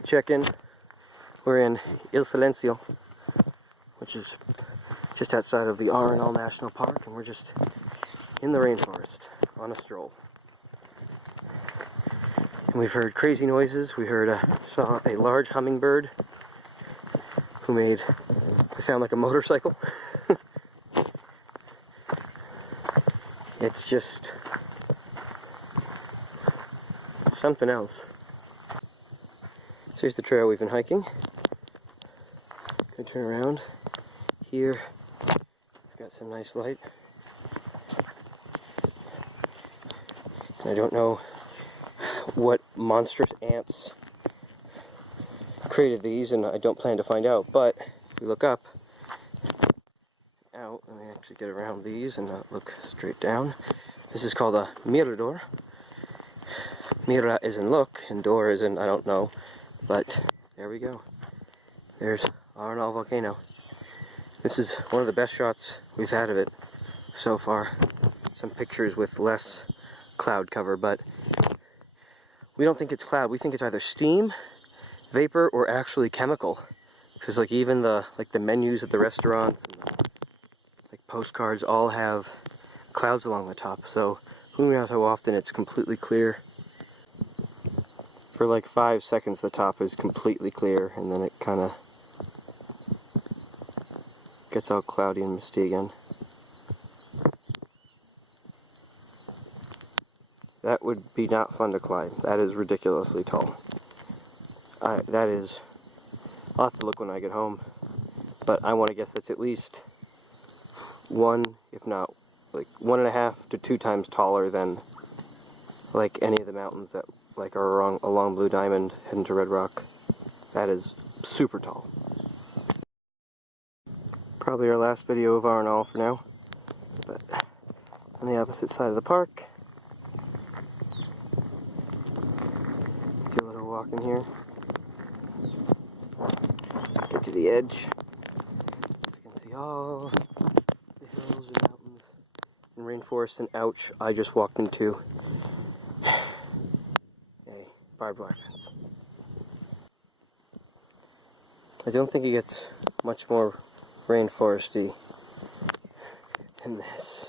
Quick check-in. We're in Il Silencio, which is just outside of the Arenal National Park, and we're just in the rainforest on a stroll. And we've heard crazy noises. We saw a large hummingbird who made it sound like a motorcycle. It's just something else. So here's the trail we've been hiking. Gonna turn around. Here, we've got some nice light. I don't know what monstrous ants created these, and I don't plan to find out, but if we look up, out, let me actually get around these and not look straight down. This is called a mirador. Mira is in look, and door is in I don't know, but there we go. There's Arenal volcano. This is one of the best shots we've had of it so far. Some pictures with less cloud cover, but we don't think it's cloud. We think it's either steam, vapor, or actually chemical. Because like even the menus at the restaurants and the postcards all have clouds along the top. So who knows how often it's completely clear. For like 5 seconds the top is completely clear, and then it kind of gets all cloudy and misty again. That would be not fun to climb. That is ridiculously tall. I'll have to look when I get home, but I want to guess that's at least one, if not like 1.5 to 2 times taller than like any of the mountains that like are along Blue Diamond heading to Red Rock. That is super tall. Probably our last video of Arenal for now, but on the opposite side of the park. Do a little walk in here. Get to the edge. You can see all the hills and mountains and rainforests, and ouch, I just walked into a barbed wire fence. I don't think it gets much more rainforesty than this.